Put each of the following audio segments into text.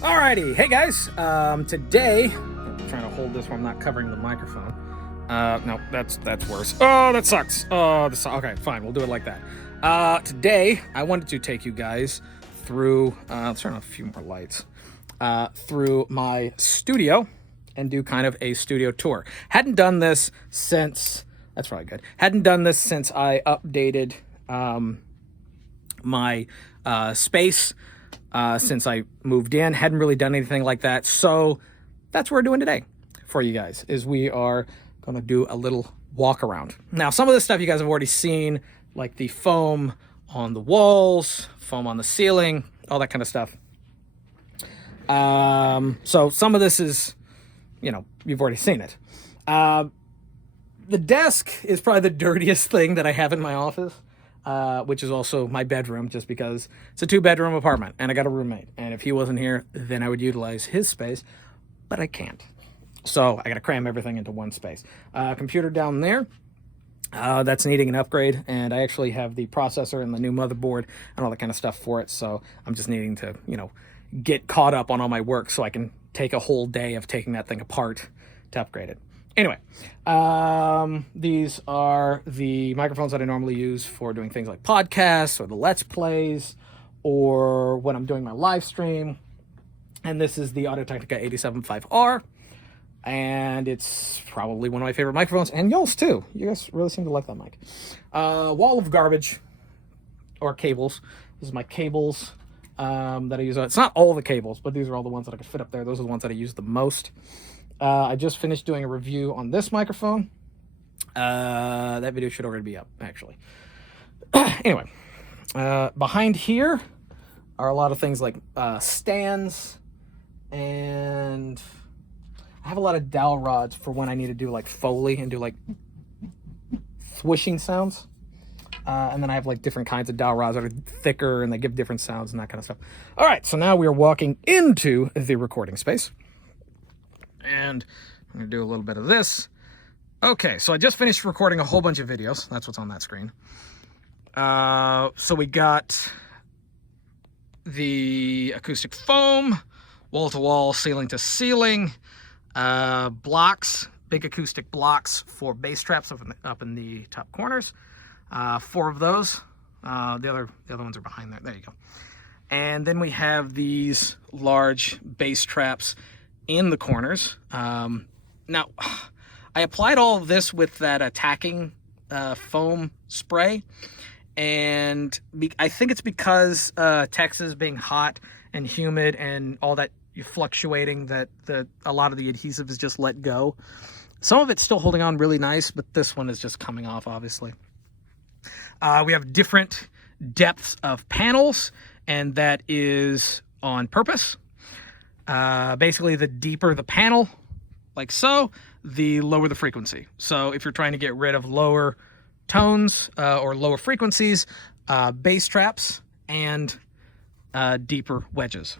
Alrighty, hey guys. Today, I'm trying to hold this while I'm not covering the microphone. No, that's worse. Oh, that sucks. Oh, okay, fine. We'll do it like that. Today, I wanted to take you guys through. Let's turn on a few more lights. Through my studio and do kind of a studio tour. Hadn't done this since. That's probably good. Hadn't done this since I updated my space. Since I moved in, hadn't really done anything like that, so that's what we're doing today for you guys. Is we are going to do a little walk around. Now, some of this stuff you guys have already seen, like the foam on the walls, foam on the ceiling, all that kind of stuff. So some of this is, you've already seen it. The desk is probably the dirtiest thing that I have in my office. Which is also my bedroom, just because it's a 2-bedroom apartment and I got a roommate. And if he wasn't here, then I would utilize his space, but I can't. So I got to cram everything into one space. Computer down there, that's needing an upgrade. And I actually have the processor and the new motherboard and all that kind of stuff for it. So I'm just needing to, get caught up on all my work so I can take a whole day of taking that thing apart to upgrade it. Anyway, these are the microphones that I normally use for doing things like podcasts or the Let's Plays or when I'm doing my live stream. And this is the Technica 87.5R. And it's probably one of my favorite microphones. And yours too. You guys really seem to like that mic. Wall of garbage or cables. This is my cables that I use. It's not all the cables, but these are all the ones that I could fit up there. Those are the ones that I use the most. I just finished doing a review on this microphone. That video should already be up, actually. Anyway, behind here are a lot of things like stands, and I have a lot of dowel rods for when I need to do like Foley and do like swishing sounds. And then I have like different kinds of dowel rods that are thicker and they give different sounds and that kind of stuff. All right, so now we are walking into the recording space. And I'm going to do a little bit of this. Okay, so I just finished recording a whole bunch of videos. That's what's on that screen. So we got the acoustic foam, wall-to-wall, ceiling-to-ceiling, blocks, big acoustic blocks for bass traps up in the top corners. 4 of those. The other ones are behind there. There you go. And then we have these large bass traps in the corners. Now, I applied all of this with that attacking foam spray, and I think it's because Texas being hot and humid and all that fluctuating that a lot of the adhesive is just let go. Some of it's still holding on really nice, but this one is just coming off, obviously. We have different depths of panels, and that is on purpose. Basically, the deeper the panel, like so, the lower the frequency. So if you're trying to get rid of lower tones or lower frequencies, bass traps and deeper wedges.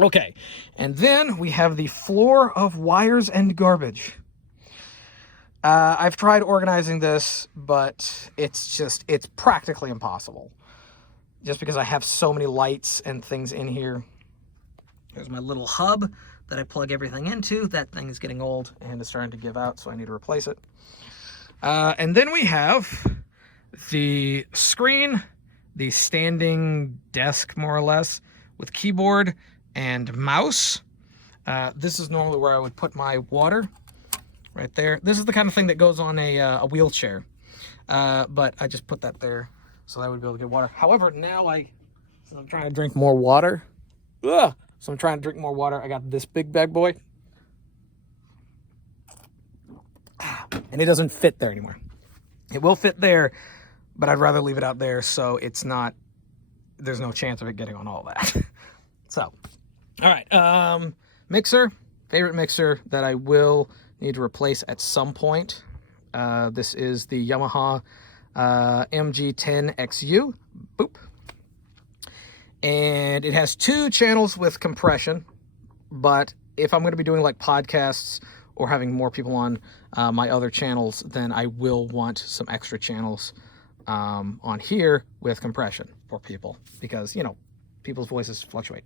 Okay, and then we have the floor of wires and garbage. I've tried organizing this, but it's practically impossible. Just because I have so many lights and things in here. There's my little hub that I plug everything into. That thing is getting old and is starting to give out, so I need to replace it. And then we have the screen, the standing desk, more or less, with keyboard and mouse. This is normally where I would put my water, right there. This is the kind of thing that goes on a wheelchair, but I just put that there so that I would be able to get water. However, now since I'm trying to drink more water, so I'm trying to drink more water. I got this big bag boy. And it doesn't fit there anymore. It will fit there, but I'd rather leave it out there so there's no chance of it getting on all that. So, all right. Mixer, favorite mixer that I will need to replace at some point. This is the Yamaha MG10XU. Boop. And it has 2 channels with compression, but if I'm going to be doing like podcasts or having more people on my other channels, then I will want some extra channels on here with compression for people because, people's voices fluctuate.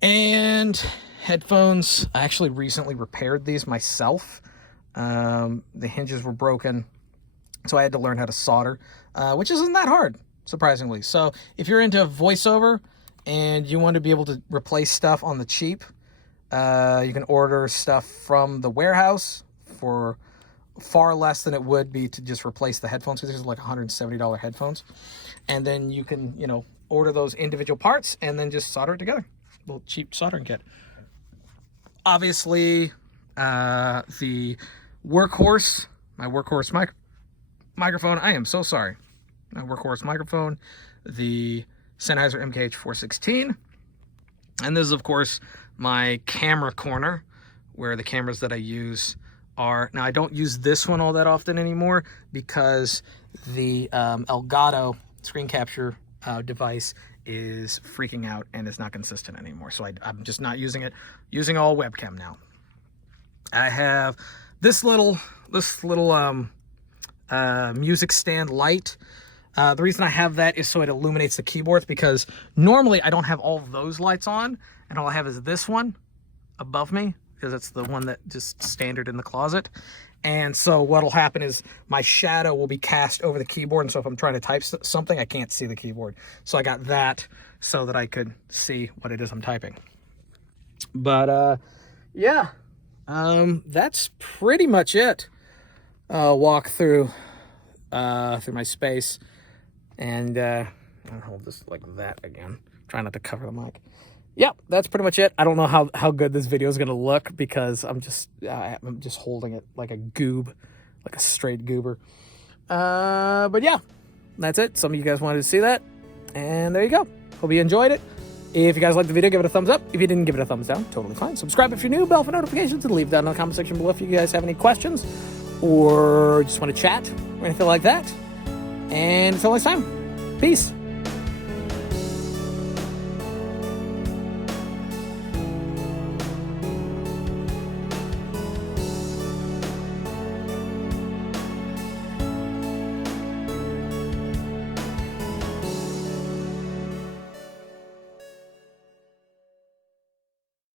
And headphones, I actually recently repaired these myself. The hinges were broken, so I had to learn how to solder, which isn't that hard, surprisingly. So if you're into voiceover and you want to be able to replace stuff on the cheap, you can order stuff from the warehouse for far less than it would be to just replace the headphones, because there's like $170 headphones. And then you can, order those individual parts and then just solder it together. A little cheap soldering kit. Obviously, the workhorse, my workhorse microphone, I am so sorry. My workhorse microphone, the Sennheiser MKH416. And this is, of course, my camera corner, where the cameras that I use are. Now, I don't use this one all that often anymore because the Elgato screen capture device is freaking out and is not consistent anymore. So I'm just not using it, using all webcam now. I have this little music stand light. The reason I have that is so it illuminates the keyboards, because normally I don't have all those lights on, and all I have is this one above me, because it's the one that just standard in the closet. And so what'll happen is my shadow will be cast over the keyboard, and so if I'm trying to type something, I can't see the keyboard. So I got that so that I could see what it is I'm typing. But yeah, that's pretty much it. Walk through my space, and I'll hold this like that again. Try not to cover the mic. Yep, that's pretty much it. I don't know how good this video is going to look, because I'm just holding it like a goob, like a straight goober. But yeah, that's it. Some of you guys wanted to see that, and there you go. Hope you enjoyed it. If you guys liked the video, give it a thumbs up. If you didn't, give it a thumbs down. Totally fine. Subscribe if you're new, bell for notifications, and leave down in the comment section below if you guys have any questions or just want to chat or anything like that. And until next time, peace.